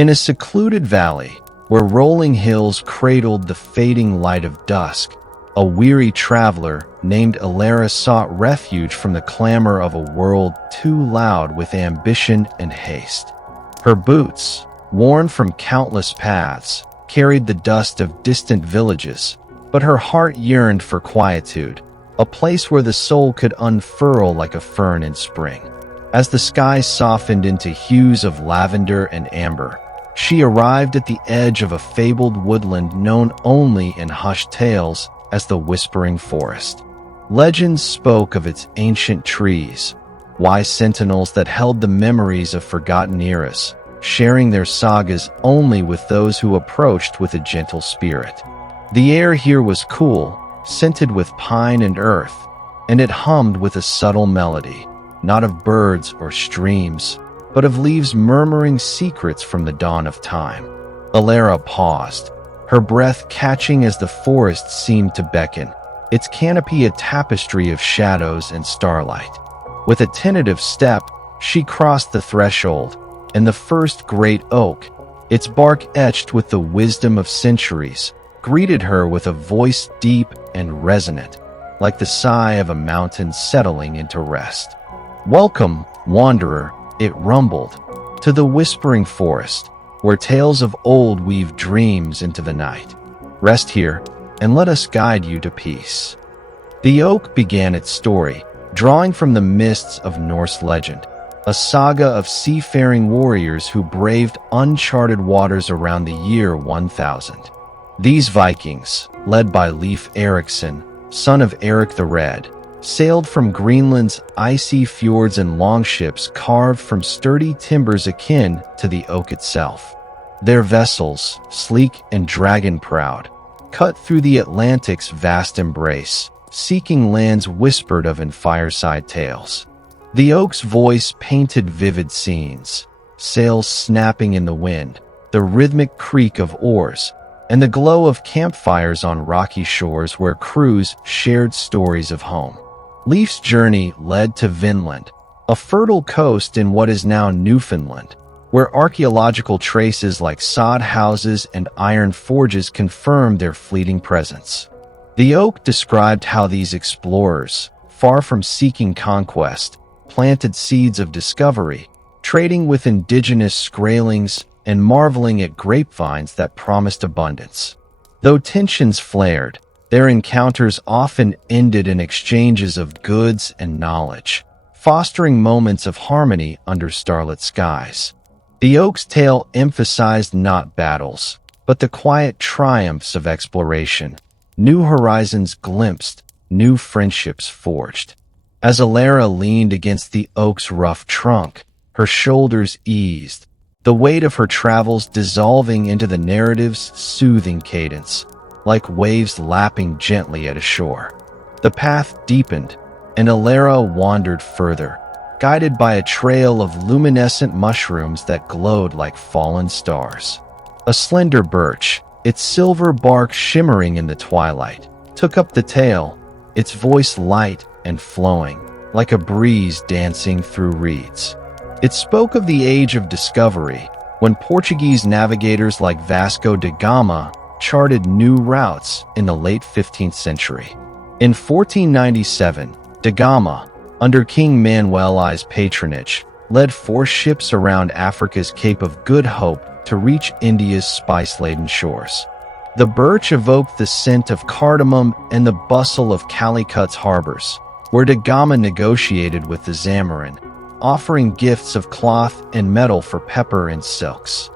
In a secluded valley, where rolling hills cradled the fading light of dusk, a weary traveler named Alara sought refuge from the clamor of a world too loud with ambition and haste. Her boots, worn from countless paths, carried the dust of distant villages, but her heart yearned for quietude, a place where the soul could unfurl like a fern in spring. As the sky softened into hues of lavender and amber, she arrived at the edge of a fabled woodland known only in hushed tales as the Whispering Forest. Legends spoke of its ancient trees, wise sentinels that held the memories of forgotten eras, sharing their sagas only with those who approached with a gentle spirit. The air here was cool, scented with pine and earth, and it hummed with a subtle melody, not of birds or streams, but of leaves murmuring secrets from the dawn of time. Alara paused, her breath catching as the forest seemed to beckon, its canopy a tapestry of shadows and starlight. With a tentative step, she crossed the threshold, and the first great oak, its bark etched with the wisdom of centuries, greeted her with a voice deep and resonant, like the sigh of a mountain settling into rest. "Welcome, wanderer," it rumbled, "to the Whispering Forest, where tales of old weave dreams into the night. Rest here, and let us guide you to peace." The oak began its story, drawing from the mists of Norse legend, a saga of seafaring warriors who braved uncharted waters around the year 1000. These Vikings, led by Leif Erikson, son of Eric the Red, sailed from Greenland's icy fjords in longships carved from sturdy timbers akin to the oak itself. Their vessels, sleek and dragon-proud, cut through the Atlantic's vast embrace, seeking lands whispered of in fireside tales. The oak's voice painted vivid scenes, sails snapping in the wind, the rhythmic creak of oars, and the glow of campfires on rocky shores where crews shared stories of home. Leif's journey led to Vinland, a fertile coast in what is now Newfoundland, where archaeological traces like sod houses and iron forges confirmed their fleeting presence. The oak described how these explorers, far from seeking conquest, planted seeds of discovery, trading with indigenous scralings and marveling at grapevines that promised abundance. Though tensions flared, their encounters often ended in exchanges of goods and knowledge, fostering moments of harmony under starlit skies. The oak's tale emphasized not battles, but the quiet triumphs of exploration. New horizons glimpsed, new friendships forged. As Alara leaned against the oak's rough trunk, her shoulders eased, the weight of her travels dissolving into the narrative's soothing cadence, like waves lapping gently at a shore. The path deepened, and Alara wandered further, guided by a trail of luminescent mushrooms that glowed like fallen stars. A slender birch, its silver bark shimmering in the twilight, took up the tale, its voice light and flowing, like a breeze dancing through reeds. It spoke of the age of discovery, when Portuguese navigators like Vasco da Gama charted new routes in the late 15th century. In 1497, da Gama, under King Manuel I's patronage, led 4 ships around Africa's Cape of Good Hope to reach India's spice-laden shores. The birch evoked the scent of cardamom and the bustle of Calicut's harbors, where da Gama negotiated with the Zamorin, offering gifts of cloth and metal for pepper and silks.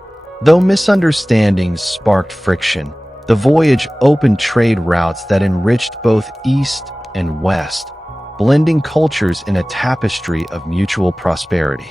Though misunderstandings sparked friction, the voyage opened trade routes that enriched both East and West, blending cultures in a tapestry of mutual prosperity.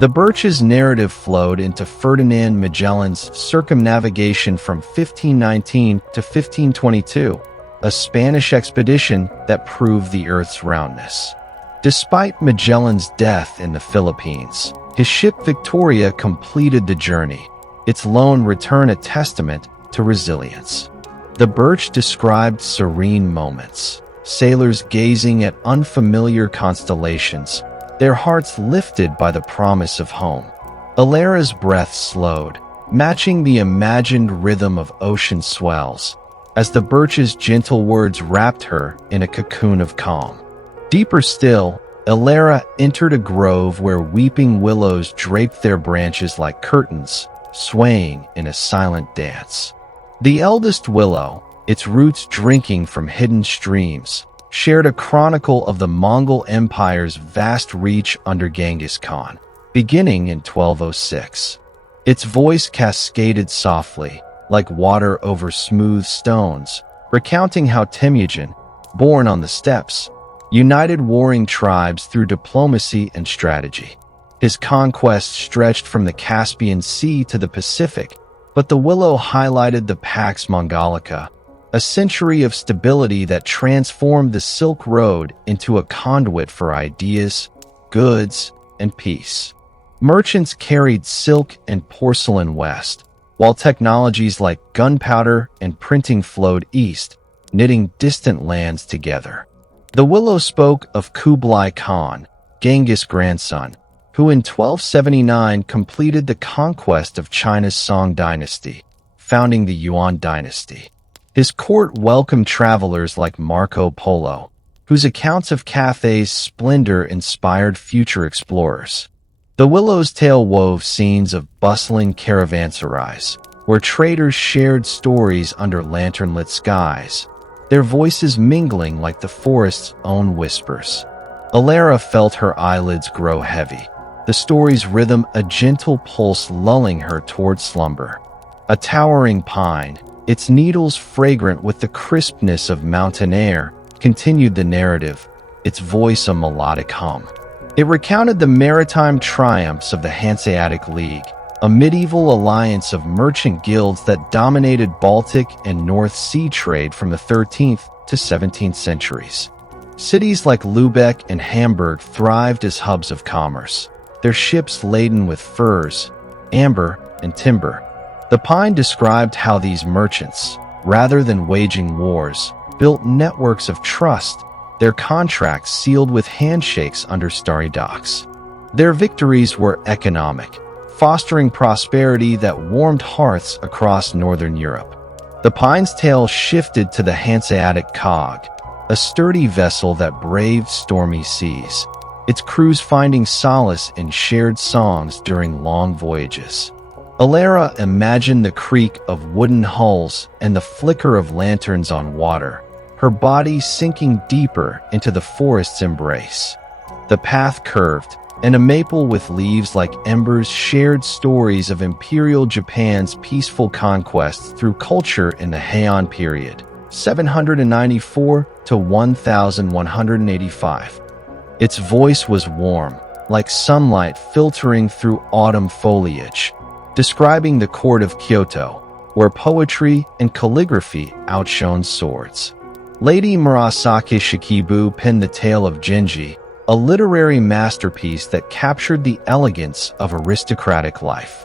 The birch's narrative flowed into Ferdinand Magellan's circumnavigation from 1519 to 1522, a Spanish expedition that proved the Earth's roundness. Despite Magellan's death in the Philippines, his ship Victoria completed the journey, its lone return a testament to resilience. The birch described serene moments, sailors gazing at unfamiliar constellations, their hearts lifted by the promise of home. Alara's breath slowed, matching the imagined rhythm of ocean swells, as the birch's gentle words wrapped her in a cocoon of calm. Deeper still, Elara entered a grove where weeping willows draped their branches like curtains, swaying in a silent dance. The eldest willow, its roots drinking from hidden streams, shared a chronicle of the Mongol Empire's vast reach under Genghis Khan, beginning in 1206. Its voice cascaded softly, like water over smooth stones, recounting how Temujin, born on the steppes, united warring tribes through diplomacy and strategy. His conquest stretched from the Caspian Sea to the Pacific, but the willow highlighted the Pax Mongolica, a century of stability that transformed the Silk Road into a conduit for ideas, goods, and peace. Merchants carried silk and porcelain west, while technologies like gunpowder and printing flowed east, knitting distant lands together. The willow spoke of Kublai Khan, Genghis' grandson, who in 1279 completed the conquest of China's Song dynasty, founding the Yuan dynasty. His court welcomed travelers like Marco Polo, whose accounts of Cathay's splendor inspired future explorers. The willow's tale wove scenes of bustling caravanserais, where traders shared stories under lantern-lit skies, their voices mingling like the forest's own whispers. Elara felt her eyelids grow heavy, the story's rhythm a gentle pulse lulling her toward slumber. A towering pine, its needles fragrant with the crispness of mountain air, continued the narrative, its voice a melodic hum. It recounted the maritime triumphs of the Hanseatic League, a medieval alliance of merchant guilds that dominated Baltic and North Sea trade from the 13th to 17th centuries. Cities like Lübeck and Hamburg thrived as hubs of commerce, their ships laden with furs, amber, and timber. The pine described how these merchants, rather than waging wars, built networks of trust, their contracts sealed with handshakes under starry docks. Their victories were economic, fostering prosperity that warmed hearths across northern Europe. The pine's tale shifted to the Hanseatic cog, a sturdy vessel that braved stormy seas, its crews finding solace in shared songs during long voyages. Elara imagined the creak of wooden hulls and the flicker of lanterns on water, her body sinking deeper into the forest's embrace. The path curved, and a maple with leaves like embers shared stories of Imperial Japan's peaceful conquests through culture in the Heian period, 794 to 1185. Its voice was warm, like sunlight filtering through autumn foliage, describing the court of Kyoto, where poetry and calligraphy outshone swords. Lady Murasaki Shikibu penned the tale of Genji, a literary masterpiece that captured the elegance of aristocratic life.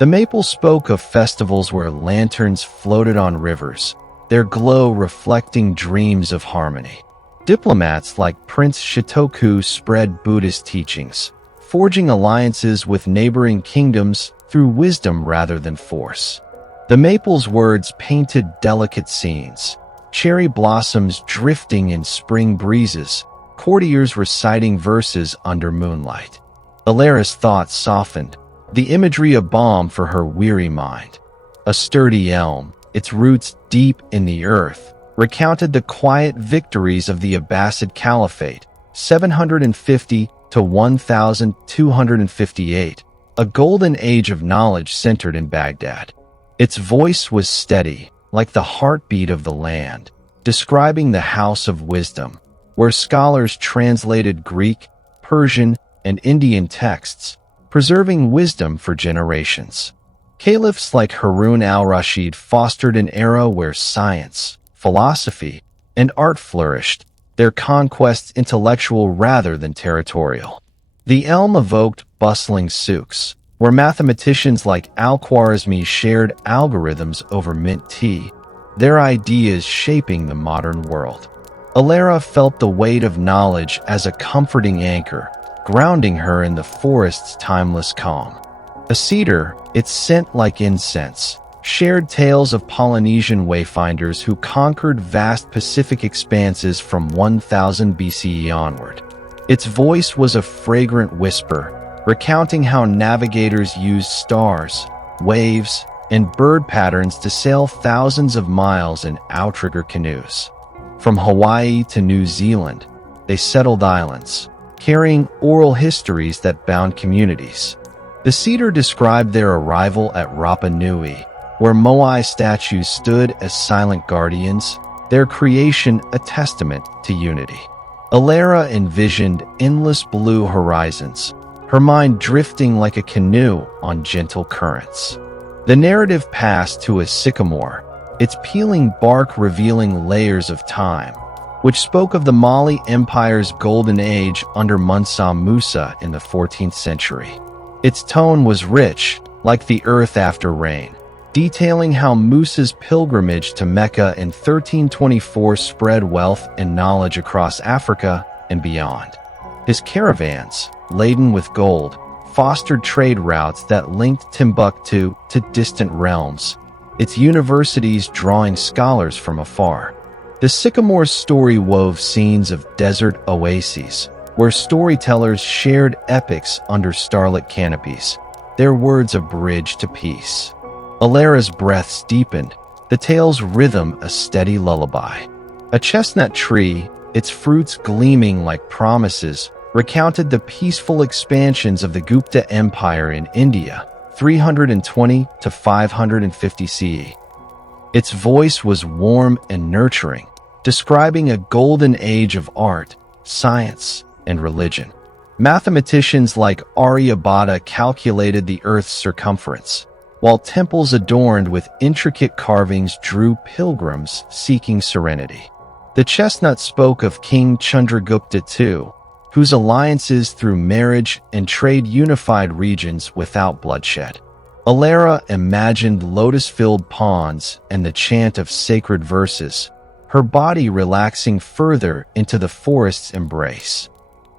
The maple spoke of festivals where lanterns floated on rivers, their glow reflecting dreams of harmony. Diplomats like Prince Shitoku spread Buddhist teachings, forging alliances with neighboring kingdoms through wisdom rather than force. The maple's words painted delicate scenes, cherry blossoms drifting in spring breezes, courtiers reciting verses under moonlight. Elara's thoughts softened, the imagery a balm for her weary mind. A sturdy elm, its roots deep in the earth, recounted the quiet victories of the Abbasid Caliphate, 750 to 1258, a golden age of knowledge centered in Baghdad. Its voice was steady, like the heartbeat of the land, describing the House of Wisdom, where scholars translated Greek, Persian, and Indian texts, preserving wisdom for generations. Caliphs like Harun al-Rashid fostered an era where science, philosophy, and art flourished, their conquests intellectual rather than territorial. The elm evoked bustling souks, where mathematicians like Al-Khwarizmi shared algorithms over mint tea, their ideas shaping the modern world. Elara felt the weight of knowledge as a comforting anchor, grounding her in the forest's timeless calm. A cedar, its scent like incense, shared tales of Polynesian wayfinders who conquered vast Pacific expanses from 1000 BCE onward. Its voice was a fragrant whisper, recounting how navigators used stars, waves, and bird patterns to sail thousands of miles in outrigger canoes. From Hawaii to New Zealand, they settled islands, carrying oral histories that bound communities. The cedar described their arrival at Rapa Nui, where moai statues stood as silent guardians, their creation a testament to unity. Alara envisioned endless blue horizons, her mind drifting like a canoe on gentle currents. The narrative passed to a sycamore, its peeling bark revealing layers of time, which spoke of the Mali Empire's golden age under Mansa Musa in the 14th century. Its tone was rich, like the earth after rain, detailing how Musa's pilgrimage to Mecca in 1324 spread wealth and knowledge across Africa and beyond. His caravans, laden with gold, fostered trade routes that linked Timbuktu to distant realms, its universities drawing scholars from afar. The sycamore's story wove scenes of desert oases, where storytellers shared epics under starlit canopies, their words a bridge to peace. Alara's breaths deepened, the tale's rhythm a steady lullaby. A chestnut tree, its fruits gleaming like promises, recounted the peaceful expansions of the Gupta Empire in India, 320 to 550 CE. Its voice was warm and nurturing, describing a golden age of art, science, and religion. Mathematicians like Aryabhata calculated the Earth's circumference, while temples adorned with intricate carvings drew pilgrims seeking serenity. The chestnut spoke of King Chandragupta II, whose alliances through marriage and trade unified regions without bloodshed. Alara imagined lotus-filled ponds and the chant of sacred verses, her body relaxing further into the forest's embrace.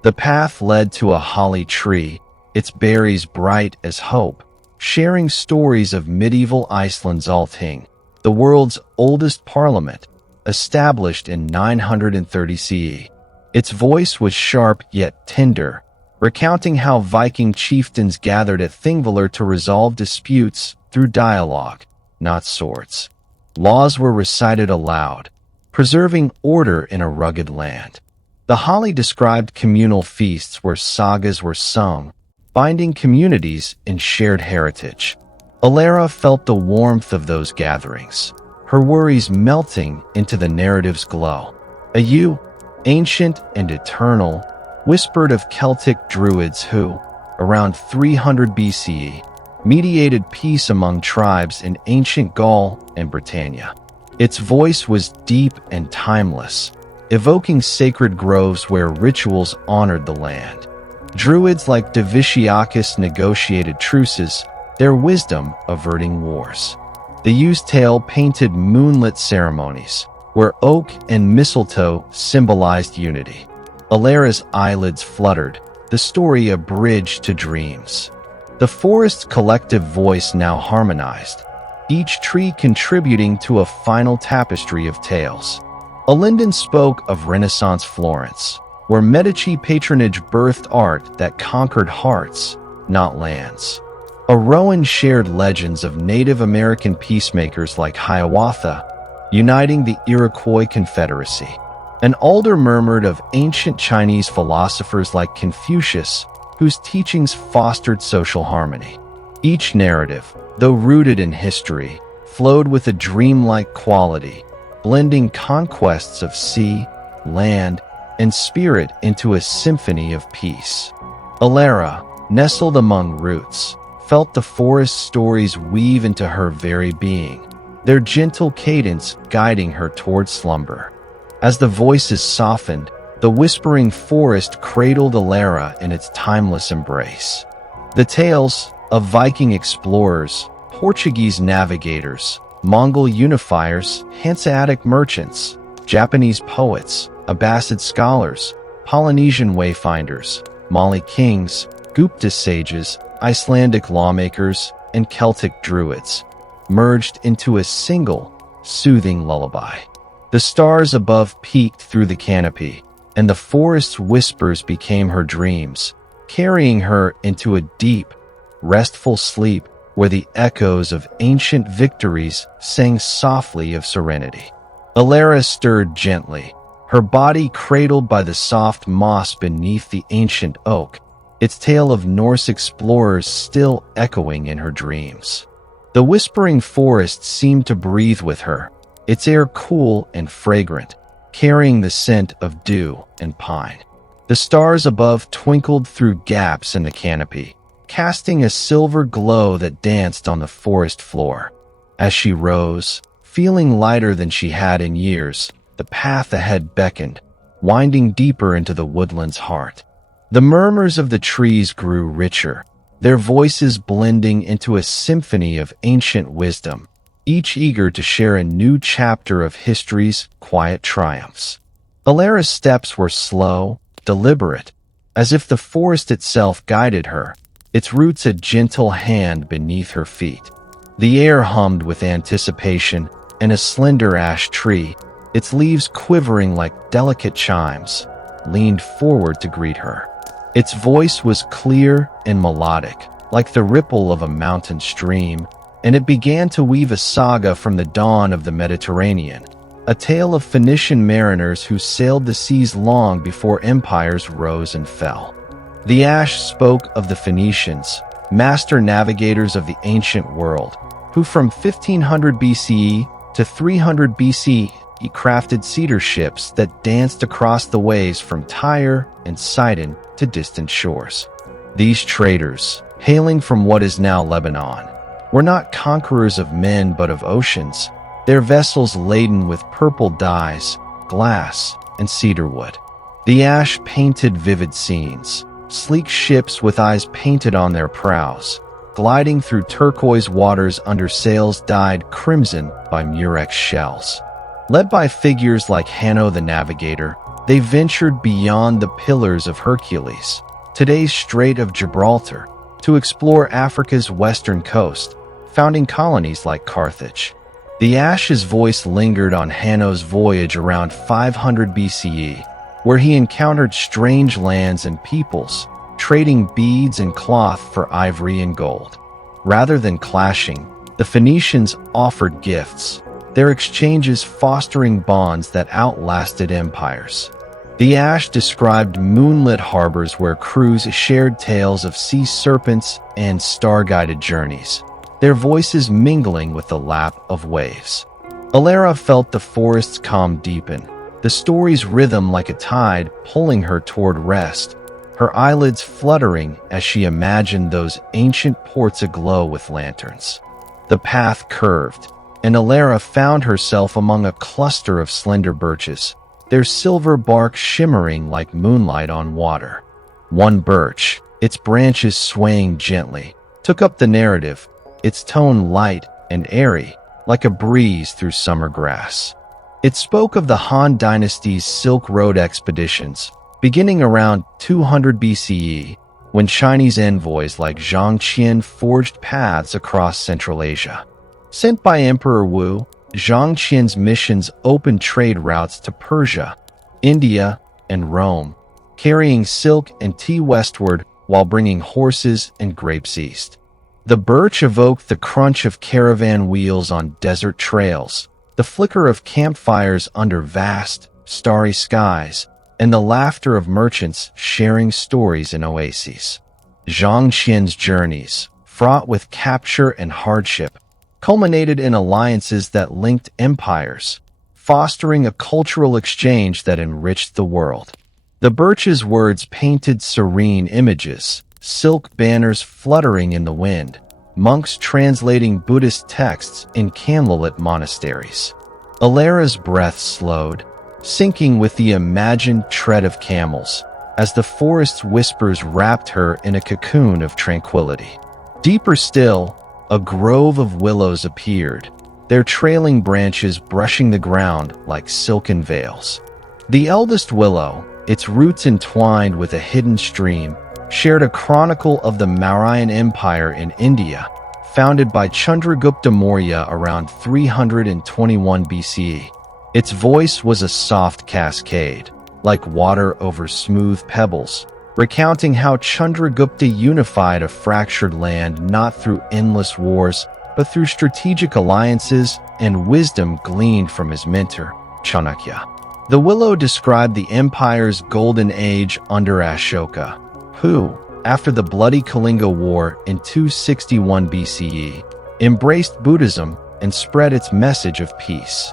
The path led to a holly tree, its berries bright as hope, sharing stories of medieval Iceland's Althing, the world's oldest parliament, established in 930 CE. Its voice was sharp yet tender, recounting how Viking chieftains gathered at Thingvellir to resolve disputes through dialogue, not swords. Laws were recited aloud, preserving order in a rugged land. The holly described communal feasts where sagas were sung, binding communities in shared heritage. Alara felt the warmth of those gatherings, her worries melting into the narrative's glow. A yew, ancient and eternal, whispered of Celtic druids who, around 300 BCE, mediated peace among tribes in ancient Gaul and Britannia. Its voice was deep and timeless, evoking sacred groves where rituals honored the land. Druids like Divitiacus negotiated truces, their wisdom averting wars. The yew's tale painted moonlit ceremonies, where oak and mistletoe symbolized unity. Alara's eyelids fluttered, the story a bridge to dreams. The forest's collective voice now harmonized, each tree contributing to a final tapestry of tales. A linden spoke of Renaissance Florence, where Medici patronage birthed art that conquered hearts, not lands. A rowan shared legends of Native American peacemakers like Hiawatha, uniting the Iroquois Confederacy. An alder murmured of ancient Chinese philosophers like Confucius, whose teachings fostered social harmony. Each narrative, though rooted in history, flowed with a dreamlike quality, blending conquests of sea, land, and spirit into a symphony of peace. Alara, nestled among roots, felt the forest stories weave into her very being, their gentle cadence guiding her toward slumber. As the voices softened, the whispering forest cradled Alara in its timeless embrace. The tales of Viking explorers, Portuguese navigators, Mongol unifiers, Hanseatic merchants, Japanese poets, Abbasid scholars, Polynesian wayfinders, Mali kings, Gupta sages, Icelandic lawmakers, and Celtic druids, merged into a single, soothing lullaby. The stars above peeked through the canopy, and the forest's whispers became her dreams, carrying her into a deep, restful sleep where the echoes of ancient victories sang softly of serenity. Alara stirred gently, her body cradled by the soft moss beneath the ancient oak, its tale of Norse explorers still echoing in her dreams. The whispering forest seemed to breathe with her, its air cool and fragrant, carrying the scent of dew and pine. The stars above twinkled through gaps in the canopy, casting a silver glow that danced on the forest floor. As she rose, feeling lighter than she had in years, the path ahead beckoned, winding deeper into the woodland's heart. The murmurs of the trees grew richer, their voices blending into a symphony of ancient wisdom, each eager to share a new chapter of history's quiet triumphs. Alara's steps were slow, deliberate, as if the forest itself guided her, its roots a gentle hand beneath her feet. The air hummed with anticipation, and a slender ash tree, its leaves quivering like delicate chimes, leaned forward to greet her. Its voice was clear and melodic, like the ripple of a mountain stream, and it began to weave a saga from the dawn of the Mediterranean, a tale of Phoenician mariners who sailed the seas long before empires rose and fell. The ash spoke of the Phoenicians, master navigators of the ancient world, who from 1500 BCE to 300 BCE crafted cedar ships that danced across the waves from Tyre and Sidon to distant shores. These traders, hailing from what is now Lebanon, were not conquerors of men but of oceans, their vessels laden with purple dyes, glass, and cedar wood. The ash painted vivid scenes, sleek ships with eyes painted on their prows, gliding through turquoise waters under sails dyed crimson by murex shells. Led by figures like Hanno the Navigator, they ventured beyond the Pillars of Hercules, today's Strait of Gibraltar, to explore Africa's western coast, founding colonies like Carthage. The ash's voice lingered on Hanno's voyage around 500 BCE, where he encountered strange lands and peoples, trading beads and cloth for ivory and gold. Rather than clashing, the Phoenicians offered gifts, their exchanges fostering bonds that outlasted empires. The ash described moonlit harbors where crews shared tales of sea serpents and star-guided journeys, their voices mingling with the lap of waves. Alara felt the forest's calm deepen, the story's rhythm like a tide pulling her toward rest, her eyelids fluttering as she imagined those ancient ports aglow with lanterns. The path curved, and Alara found herself among a cluster of slender birches, their silver bark shimmering like moonlight on water. One birch, its branches swaying gently, took up the narrative, its tone light and airy, like a breeze through summer grass. It spoke of the Han Dynasty's Silk Road expeditions, beginning around 200 BCE, when Chinese envoys like Zhang Qian forged paths across Central Asia. Sent by Emperor Wu, Zhang Qian's missions opened trade routes to Persia, India, and Rome, carrying silk and tea westward while bringing horses and grapes east. The birch evoked the crunch of caravan wheels on desert trails, the flicker of campfires under vast, starry skies, and the laughter of merchants sharing stories in oases. Zhang Qian's journeys, fraught with capture and hardship, culminated in alliances that linked empires, fostering a cultural exchange that enriched the world. The birch's words painted serene images, silk banners fluttering in the wind, monks translating Buddhist texts in candlelit monasteries. Alara's breath slowed, syncing with the imagined tread of camels, as the forest's whispers wrapped her in a cocoon of tranquility. Deeper still, a grove of willows appeared, their trailing branches brushing the ground like silken veils. The eldest willow, its roots entwined with a hidden stream, shared a chronicle of the Mauryan Empire in India, founded by Chandragupta Maurya around 321 BCE. Its voice was a soft cascade, like water over smooth pebbles, recounting how Chandragupta unified a fractured land not through endless wars, but through strategic alliances and wisdom gleaned from his mentor, Chanakya. The willow described the empire's golden age under Ashoka, who, after the bloody Kalinga War in 261 BCE, embraced Buddhism and spread its message of peace.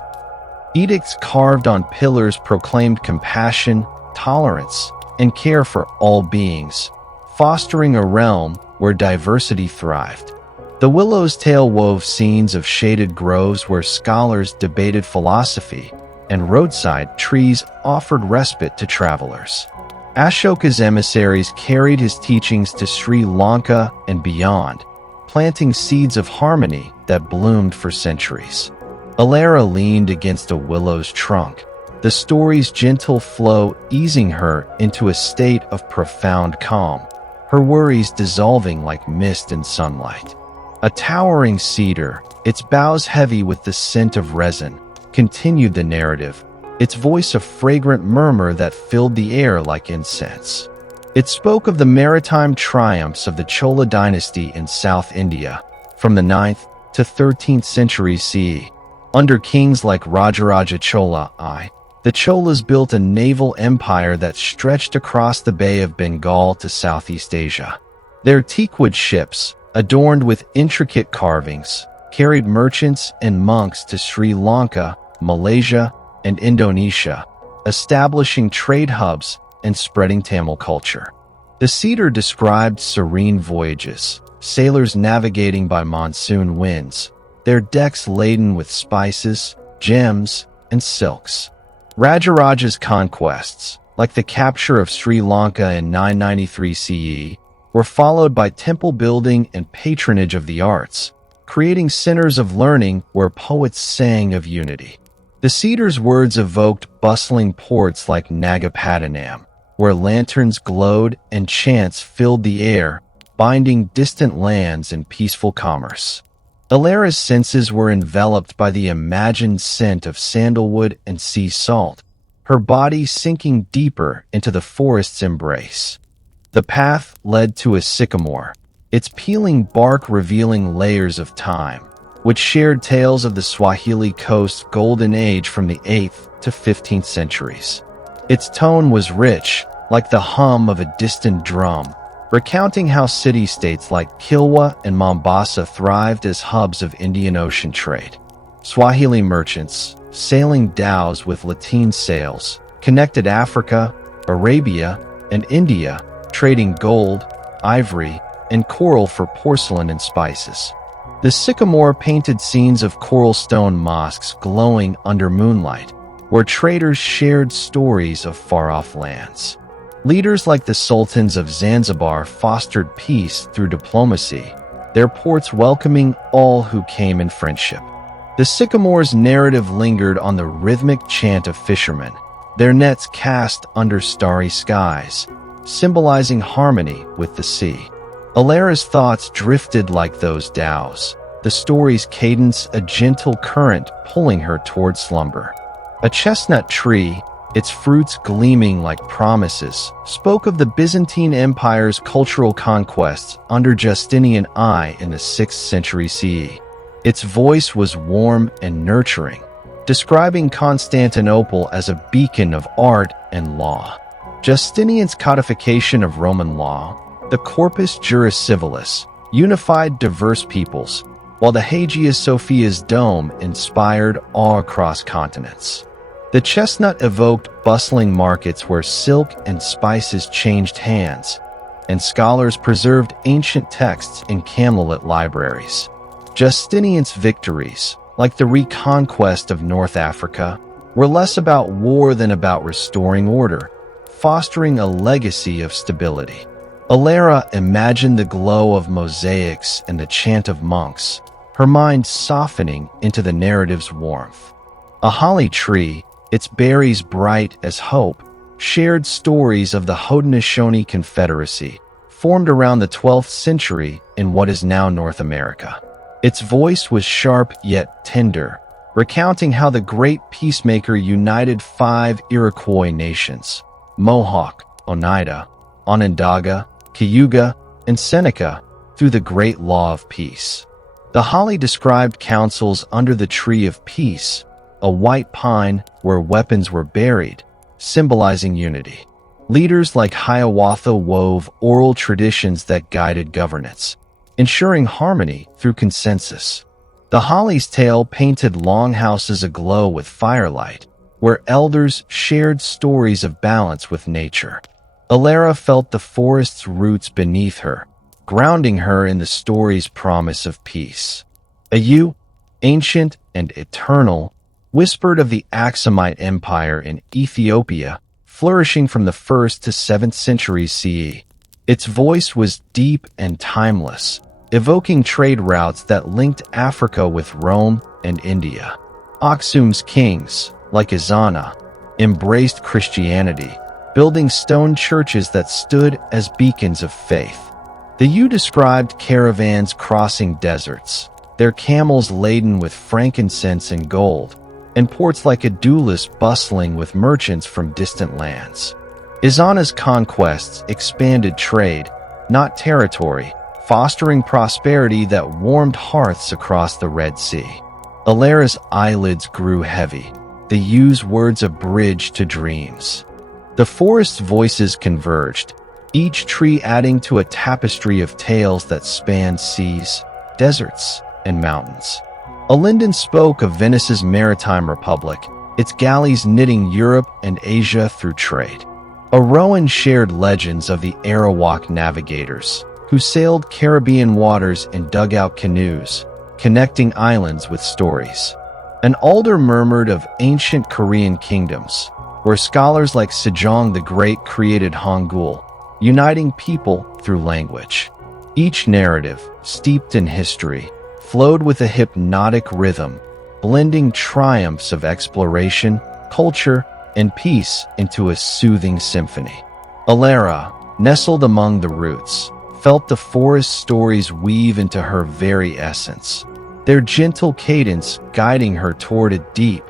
Edicts carved on pillars proclaimed compassion, tolerance, and care for all beings, fostering a realm where diversity thrived. The willow's tail wove scenes of shaded groves where scholars debated philosophy, and roadside trees offered respite to travelers. Ashoka's emissaries carried his teachings to Sri Lanka and beyond, planting seeds of harmony that bloomed for centuries. Alara leaned against a willow's trunk, the story's gentle flow easing her into a state of profound calm, her worries dissolving like mist in sunlight. A towering cedar, its boughs heavy with the scent of resin, continued the narrative, its voice a fragrant murmur that filled the air like incense. It spoke of the maritime triumphs of the Chola dynasty in South India, from the 9th to 13th centuries CE. Under kings like Rajaraja Chola I, the Cholas built a naval empire that stretched across the Bay of Bengal to Southeast Asia. Their teakwood ships, adorned with intricate carvings, carried merchants and monks to Sri Lanka, Malaysia, and Indonesia, establishing trade hubs and spreading Tamil culture. The cedar described serene voyages, sailors navigating by monsoon winds, their decks laden with spices, gems, and silks. Rajaraja's conquests, like the capture of Sri Lanka in 993 CE, were followed by temple building and patronage of the arts, creating centers of learning where poets sang of unity. The cedar's words evoked bustling ports like Nagapattinam, where lanterns glowed and chants filled the air, binding distant lands in peaceful commerce. Alara's senses were enveloped by the imagined scent of sandalwood and sea salt, her body sinking deeper into the forest's embrace. The path led to a sycamore, its peeling bark revealing layers of time, which shared tales of the Swahili coast's golden age from the 8th to 15th centuries. Its tone was rich, like the hum of a distant drum, recounting how city-states like Kilwa and Mombasa thrived as hubs of Indian Ocean trade. Swahili merchants, sailing dhows with lateen sails, connected Africa, Arabia, and India, trading gold, ivory, and coral for porcelain and spices. The sycamore painted scenes of coral stone mosques glowing under moonlight, where traders shared stories of far-off lands. Leaders like the sultans of Zanzibar fostered peace through diplomacy, their ports welcoming all who came in friendship. The sycamore's narrative lingered on the rhythmic chant of fishermen, their nets cast under starry skies, symbolizing harmony with the sea. Alara's thoughts drifted like those dhows, the story's cadence a gentle current pulling her toward slumber. A chestnut tree, its fruits gleaming like promises, spoke of the Byzantine Empire's cultural conquests under Justinian I in the 6th century CE. Its voice was warm and nurturing, describing Constantinople as a beacon of art and law. Justinian's codification of Roman law, the Corpus Juris Civilis, unified diverse peoples, while the Hagia Sophia's dome inspired awe across continents. The chestnut evoked bustling markets where silk and spices changed hands, and scholars preserved ancient texts in candlelit libraries. Justinian's victories, like the reconquest of North Africa, were less about war than about restoring order, fostering a legacy of stability. Alara imagined the glow of mosaics and the chant of monks, her mind softening into the narrative's warmth. A holly tree, its berries bright as hope, shared stories of the Haudenosaunee Confederacy, formed around the 12th century in what is now North America. Its voice was sharp yet tender, recounting how the great peacemaker united 5 Iroquois nations, Mohawk, Oneida, Onondaga, Cayuga, and Seneca, through the great law of peace. The holly described councils under the tree of peace, a white pine where weapons were buried, symbolizing unity. Leaders like Hiawatha wove oral traditions that guided governance, ensuring harmony through consensus. The holly's tail painted longhouses aglow with firelight, where elders shared stories of balance with nature. Alara felt the forest's roots beneath her, grounding her in the story's promise of peace. Ayu, ancient and eternal, whispered of the Aksumite Empire in Ethiopia, flourishing from the 1st to 7th centuries CE. Its voice was deep and timeless, evoking trade routes that linked Africa with Rome and India. Aksum's kings, like Izana, embraced Christianity, building stone churches that stood as beacons of faith. The Yu described caravans crossing deserts, their camels laden with frankincense and gold, and ports like Adulis bustling with merchants from distant lands. Izana's conquests expanded trade, not territory, fostering prosperity that warmed hearths across the Red Sea. Alara's eyelids grew heavy, the Yu's words a bridge to dreams. The forest's voices converged, each tree adding to a tapestry of tales that spanned seas, deserts, and mountains. A linden spoke of Venice's maritime republic, its galleys knitting Europe and Asia through trade. A rowan shared legends of the Arawak navigators, who sailed Caribbean waters in dugout canoes, connecting islands with stories. An alder murmured of ancient Korean kingdoms, where scholars like Sejong the Great created Hangul, uniting people through language. Each narrative, steeped in history, flowed with a hypnotic rhythm, blending triumphs of exploration, culture, and peace into a soothing symphony. Alara, nestled among the roots, felt the forest stories weave into her very essence, their gentle cadence guiding her toward a deep,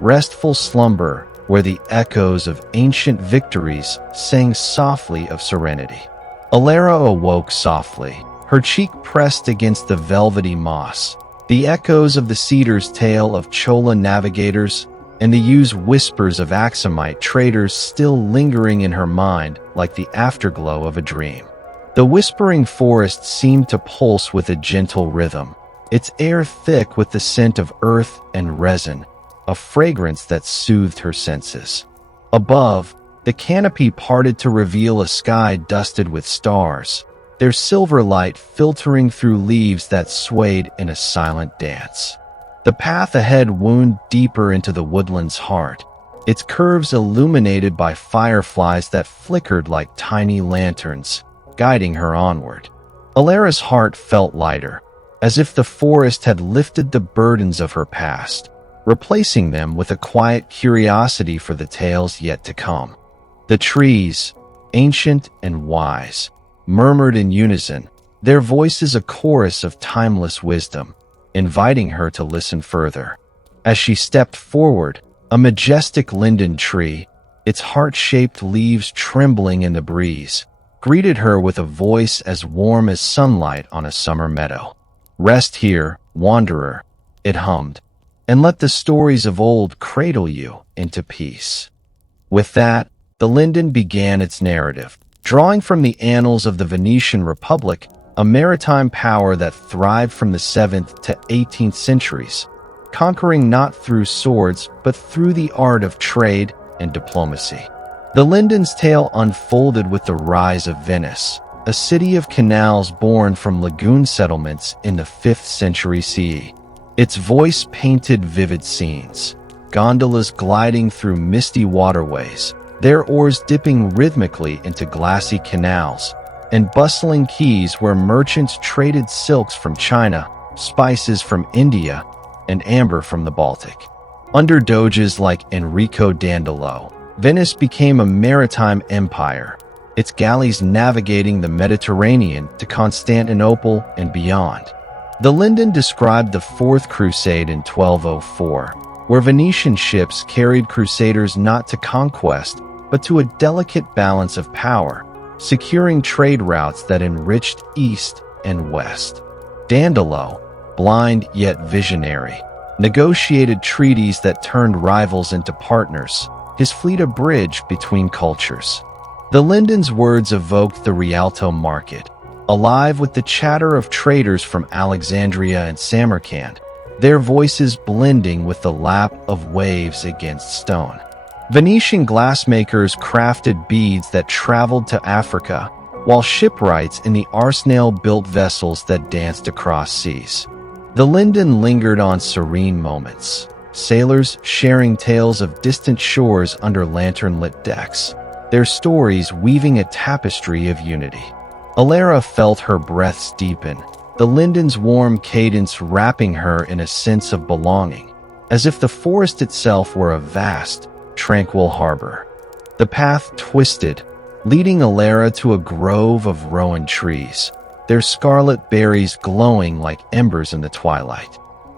restful slumber where the echoes of ancient victories sang softly of serenity. Alara awoke softly, her cheek pressed against the velvety moss, the echoes of the cedar's tale of Chola navigators and the Yu's whispers of Aksumite traders still lingering in her mind like the afterglow of a dream. The whispering forest seemed to pulse with a gentle rhythm, its air thick with the scent of earth and resin, a fragrance that soothed her senses. Above, the canopy parted to reveal a sky dusted with stars, their silver light filtering through leaves that swayed in a silent dance. The path ahead wound deeper into the woodland's heart, its curves illuminated by fireflies that flickered like tiny lanterns, guiding her onward. Alara's heart felt lighter, as if the forest had lifted the burdens of her past, replacing them with a quiet curiosity for the tales yet to come. The trees, ancient and wise, murmured in unison, their voices a chorus of timeless wisdom, inviting her to listen further. As she stepped forward, a majestic linden tree, its heart-shaped leaves trembling in the breeze, greeted her with a voice as warm as sunlight on a summer meadow. "Rest here, wanderer," it hummed, "and let the stories of old cradle you into peace." With that, the linden began its narrative, drawing from the annals of the Venetian Republic, a maritime power that thrived from the 7th to 18th centuries, conquering not through swords but through the art of trade and diplomacy. The linden's tale unfolded with the rise of Venice, a city of canals born from lagoon settlements in the 5th century CE. Its voice painted vivid scenes, gondolas gliding through misty waterways, their oars dipping rhythmically into glassy canals, and bustling quays where merchants traded silks from China, spices from India, and amber from the Baltic. Under doges like Enrico Dandolo, Venice became a maritime empire, its galleys navigating the Mediterranean to Constantinople and beyond. The Linden described the Fourth Crusade in 1204, where Venetian ships carried crusaders not to conquest, but to a delicate balance of power, securing trade routes that enriched East and West. Dandolo, blind yet visionary, negotiated treaties that turned rivals into partners, his fleet a bridge between cultures. The Linden's words evoked the Rialto market, alive with the chatter of traders from Alexandria and Samarkand, their voices blending with the lap of waves against stone. Venetian glassmakers crafted beads that traveled to Africa, while shipwrights in the Arsenal built vessels that danced across seas. The Linden lingered on serene moments, sailors sharing tales of distant shores under lantern-lit decks, their stories weaving a tapestry of unity. Alara felt her breaths deepen, the Linden's warm cadence wrapping her in a sense of belonging, as if the forest itself were a vast, tranquil harbor. The path twisted, leading Alara to a grove of rowan trees, their scarlet berries glowing like embers in the twilight.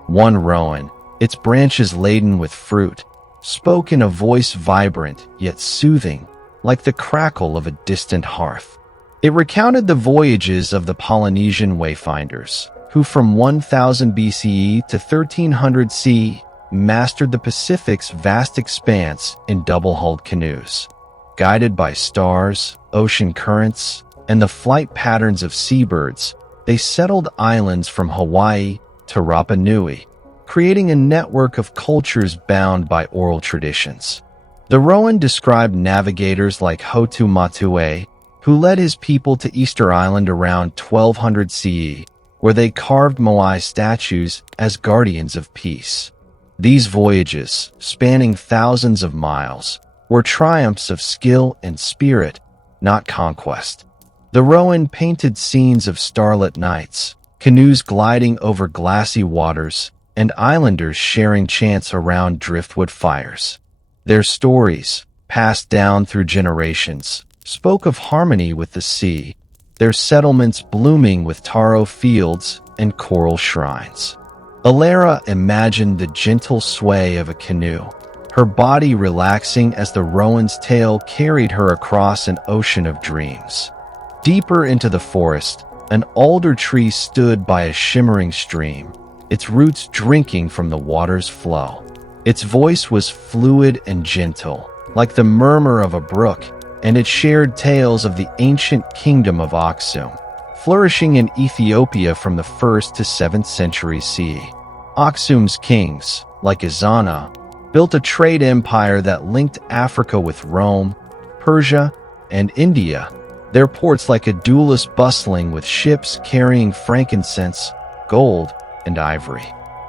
One rowan, its branches laden with fruit, spoke in a voice vibrant yet soothing, like the crackle of a distant hearth. It recounted the voyages of the Polynesian wayfinders, who from 1000 BCE to 1300 CE mastered the Pacific's vast expanse in double-hulled canoes. Guided by stars, ocean currents, and the flight patterns of seabirds, they settled islands from Hawaii to Rapa Nui, creating a network of cultures bound by oral traditions. The Rowan described navigators like Hotu Matue, who led his people to Easter Island around 1200 CE, where they carved moai statues as guardians of peace. These voyages, spanning thousands of miles, were triumphs of skill and spirit, not conquest. The Rowan painted scenes of starlit nights, canoes gliding over glassy waters, and islanders sharing chants around driftwood fires. Their stories, passed down through generations, spoke of harmony with the sea, their settlements blooming with taro fields and coral shrines. Alara imagined the gentle sway of a canoe, her body relaxing as the rowan's tail carried her across an ocean of dreams. Deeper into the forest, an alder tree stood by a shimmering stream, its roots drinking from the water's flow. Its voice was fluid and gentle, like the murmur of a brook, and it shared tales of the ancient kingdom of Aksum, flourishing in Ethiopia from the 1st to 7th century CE. Aksum's kings, like Izana, built a trade empire that linked Africa with Rome, Persia, and India, their ports like a duelist bustling with ships carrying frankincense, gold, and ivory.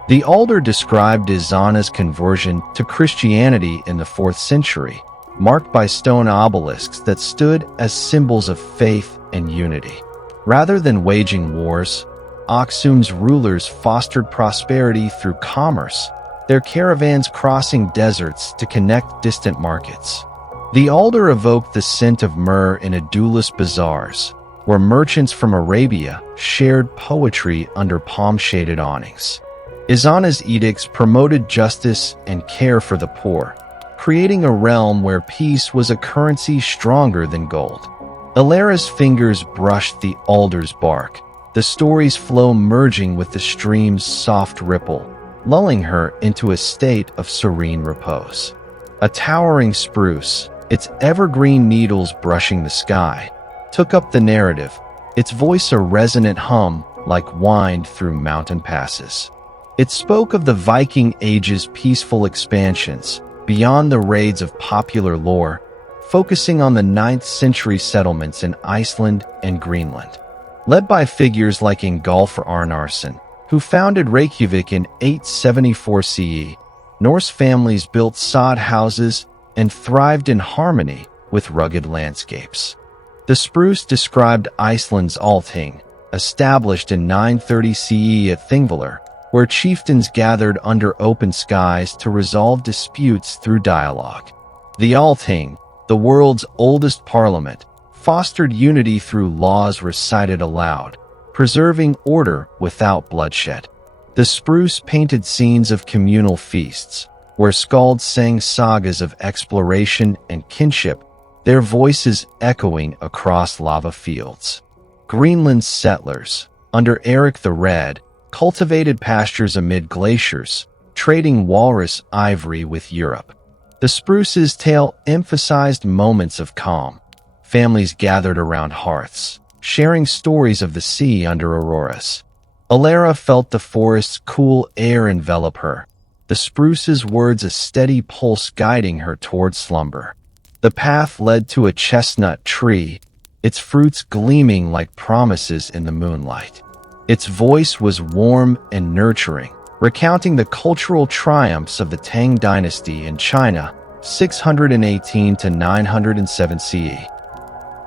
The Alder described Izana's conversion to Christianity in the 4th century, marked by stone obelisks that stood as symbols of faith and unity. Rather than waging wars, Aksum's rulers fostered prosperity through commerce, their caravans crossing deserts to connect distant markets. The Alder evoked the scent of myrrh in Adulis bazaars, where merchants from Arabia shared poetry under palm-shaded awnings. Izana's edicts promoted justice and care for the poor, creating a realm where peace was a currency stronger than gold. Alara's fingers brushed the alder's bark, the story's flow merging with the stream's soft ripple, lulling her into a state of serene repose. A towering spruce, its evergreen needles brushing the sky, took up the narrative, its voice a resonant hum like wind through mountain passes. It spoke of the Viking Age's peaceful expansions, beyond the raids of popular lore, focusing on the 9th century settlements in Iceland and Greenland. Led by figures like Ingolfr Arnarsson, who founded Reykjavik in 874 CE, Norse families built sod houses and thrived in harmony with rugged landscapes. The spruce described Iceland's Althing, established in 930 CE at Thingvellir, where chieftains gathered under open skies to resolve disputes through dialogue. The Althing, the world's oldest parliament, fostered unity through laws recited aloud, preserving order without bloodshed. The spruce painted scenes of communal feasts, where skalds sang sagas of exploration and kinship, their voices echoing across lava fields. Greenland's settlers, under Eric the Red, cultivated pastures amid glaciers, trading walrus ivory with Europe. The spruce's tale emphasized moments of calm. Families gathered around hearths, sharing stories of the sea under auroras. Alara felt the forest's cool air envelop her, the spruce's words a steady pulse guiding her toward slumber. The path led to a chestnut tree, its fruits gleaming like promises in the moonlight. Its voice was warm and nurturing, recounting the cultural triumphs of the Tang dynasty in China, 618 to 907 CE.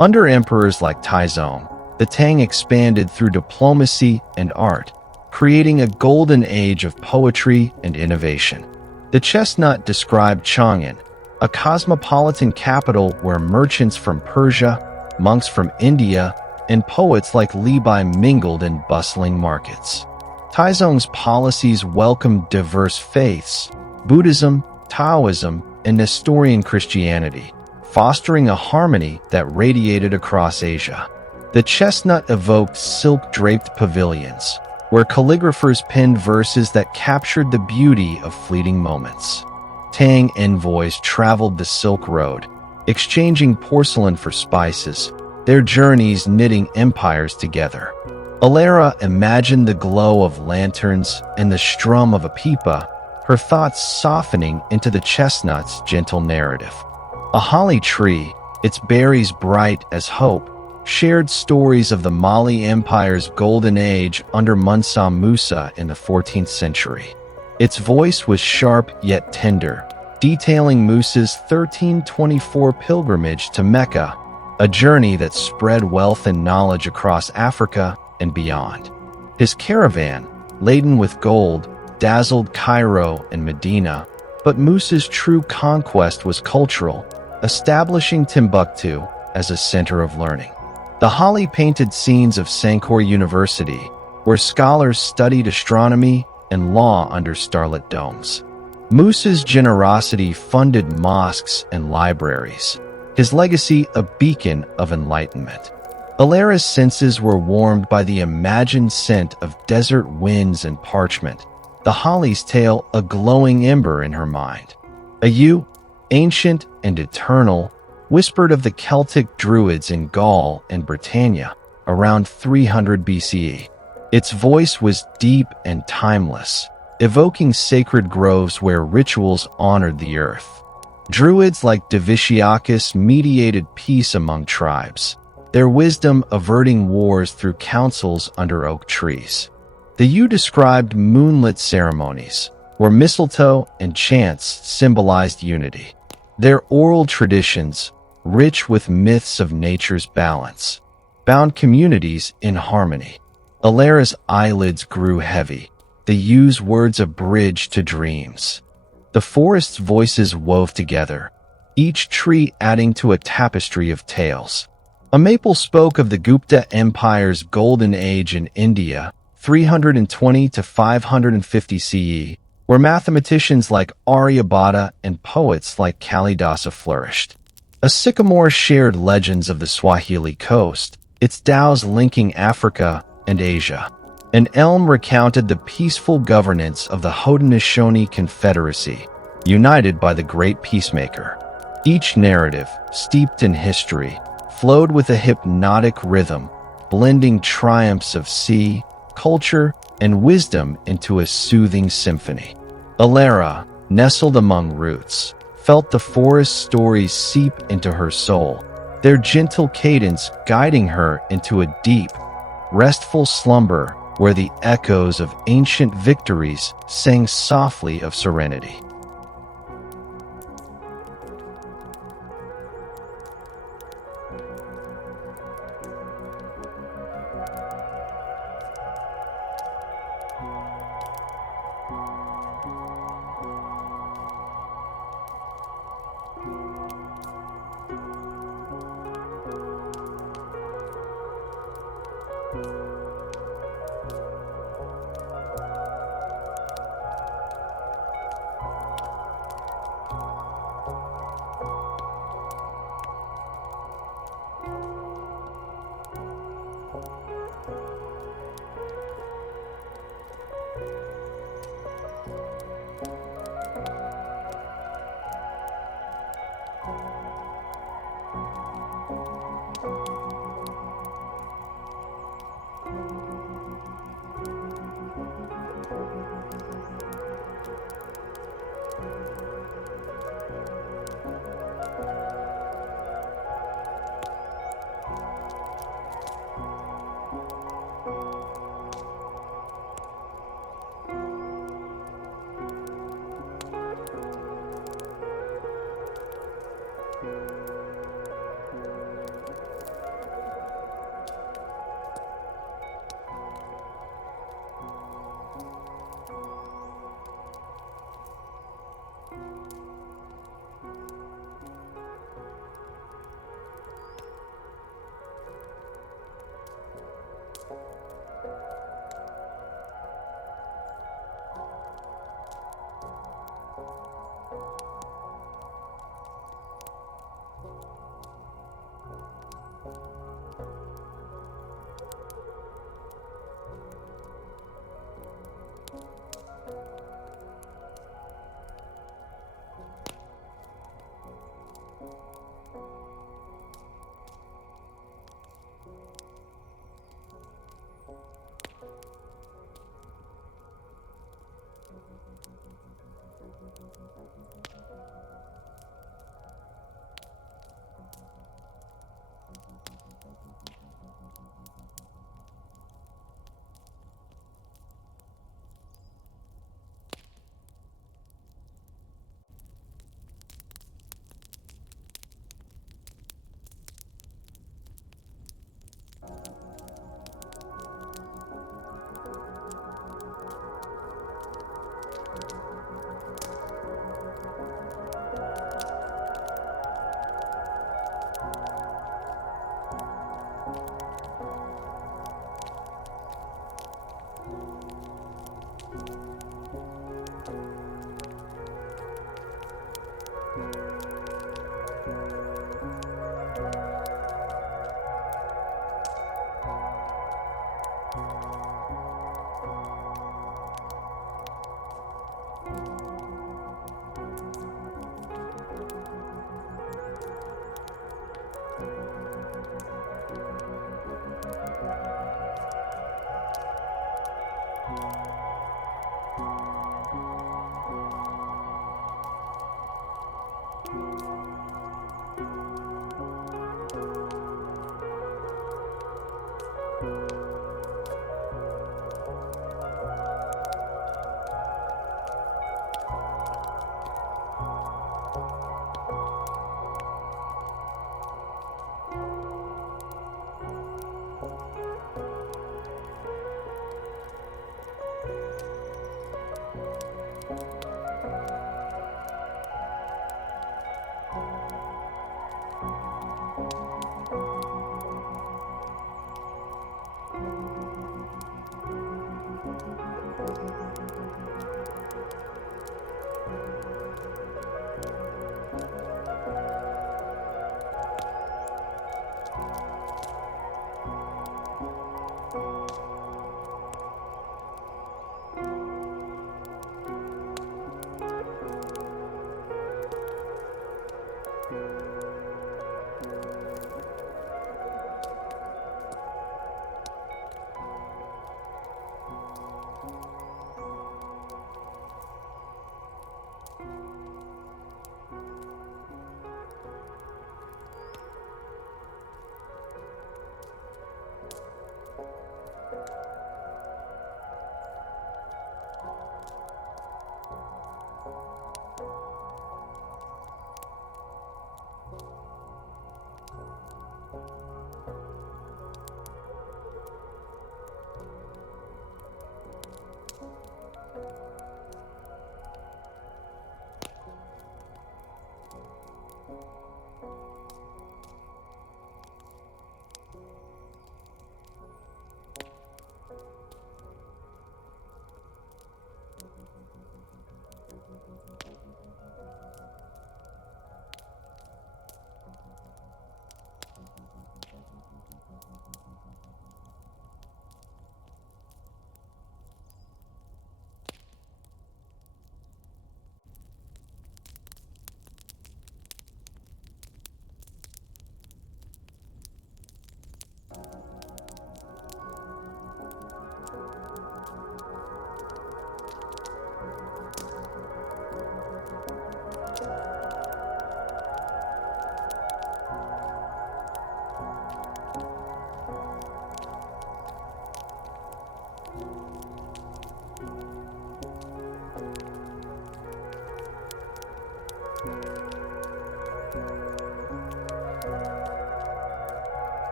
Under emperors like Taizong, the Tang expanded through diplomacy and art, creating a golden age of poetry and innovation. The chestnut described Chang'an, a cosmopolitan capital where merchants from Persia, monks from India, and poets like Li Bai mingled in bustling markets. Taizong's policies welcomed diverse faiths, Buddhism, Taoism, and Nestorian Christianity, fostering a harmony that radiated across Asia. The chestnut evoked silk-draped pavilions, where calligraphers penned verses that captured the beauty of fleeting moments. Tang envoys traveled the Silk Road, exchanging porcelain for spices, their journeys knitting empires together. Alara imagined the glow of lanterns and the strum of a pipa, her thoughts softening into the chestnut's gentle narrative. A holly tree, its berries bright as hope, shared stories of the Mali Empire's golden age under Musa Musa in the 14th century. Its voice was sharp yet tender, detailing Musa's 1324 pilgrimage to Mecca, a journey that spread wealth and knowledge across Africa and beyond. His caravan, laden with gold, dazzled Cairo and Medina, but Musa's true conquest was cultural, establishing Timbuktu as a center of learning. The holly painted scenes of Sankore University, where scholars studied astronomy and law under starlit domes. Musa's generosity funded mosques and libraries, his legacy a beacon of enlightenment. Alara's senses were warmed by the imagined scent of desert winds and parchment, the holly's tale a glowing ember in her mind. A yew, ancient and eternal, whispered of the Celtic Druids in Gaul and Britannia around 300 BCE. Its voice was deep and timeless, evoking sacred groves where rituals honored the earth. Druids like Divitiacus mediated peace among tribes, their wisdom averting wars through councils under oak trees. The yew described moonlit ceremonies, where mistletoe and chants symbolized unity. Their oral traditions, rich with myths of nature's balance, bound communities in harmony. Alara's eyelids grew heavy, the yew's words a bridge to dreams. The forest's voices wove together, each tree adding to a tapestry of tales. A maple spoke of the Gupta Empire's golden age in India, 320 to 550 CE, where mathematicians like Aryabhata and poets like Kalidasa flourished. A sycamore shared legends of the Swahili coast, its Taos linking Africa and Asia. An elm recounted the peaceful governance of the Haudenosaunee Confederacy, united by the great peacemaker. Each narrative, steeped in history, flowed with a hypnotic rhythm, blending triumphs of sea, culture, and wisdom into a soothing symphony. Alara, nestled among roots, felt the forest stories seep into her soul, their gentle cadence guiding her into a deep, restful slumber where the echoes of ancient victories sang softly of serenity.